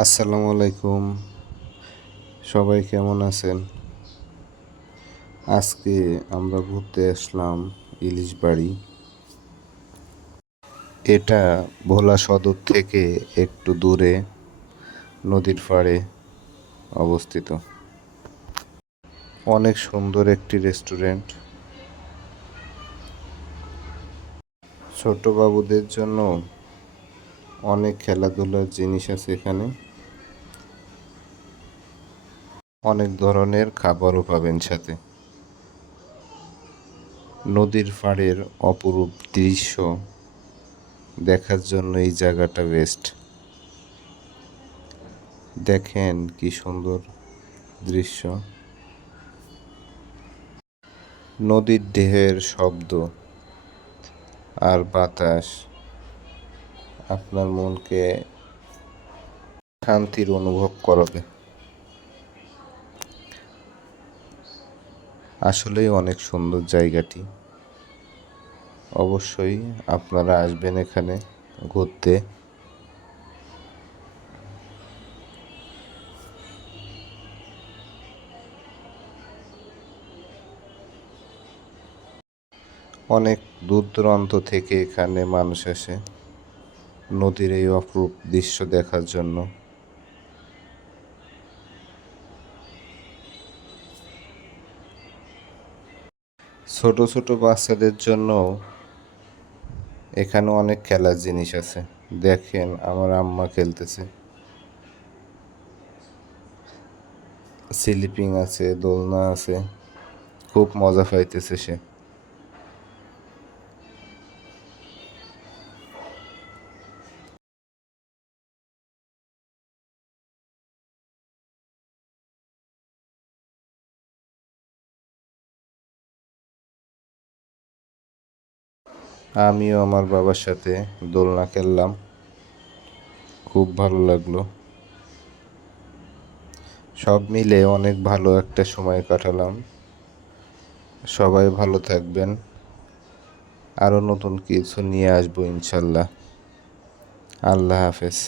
আসসালামু আলাইকুম। সবাই কেমন আছেন? আজকে আমরা ঘুরতে আসলাম ইলিশ বাড়ি। এটা ভোলা সদর থেকে একটু দূরে নদীর পাড়ে অবস্থিত। অনেক সুন্দর একটি রেস্টুরেন্ট। ছোট বাবুদের জন্য অনেক খেলাধুলার জিনিস আছে এখানে। অনেক ধরনের খাবারও পাবেন সাথে। নদীর পাড়ের অপরূপ দৃশ্য দেখার জন্য এই জায়গাটা বেস্ট। দেখেন কি সুন্দর দৃশ্য। নদীর ঢেউয়ের শব্দ আর বাতাস আপনার মনকে শান্তির অনুভব করাবে। আসলেই অনেক সুন্দর জায়গাটি। অবশ্যই আপনারা আসবেন এখানে ঘুরতে। অনেক দূর দূরান্ত থেকে এখানে মানুষ আসে নদীর এই অপরূপ দৃশ্য দেখার জন্য। ছোট ছোট বাচ্চাদের জন্য এখানে অনেক খেলার জিনিস আছে। দেখেন আমার আম্মা খেলতেছে। স্লিপিং আছে, দোলনা আছে, খুব মজা পাইতেছে সে। আমিও আমার বাবার সাথে দোলনা খেললাম, খুব ভালো লাগলো। সব মিলে অনেক ভালো একটা সময় কাটালাম। সবাই ভালো থাকবেন। আরও নতুন কিছু নিয়ে আসবো ইনশাল্লাহ। আল্লাহ হাফেজ।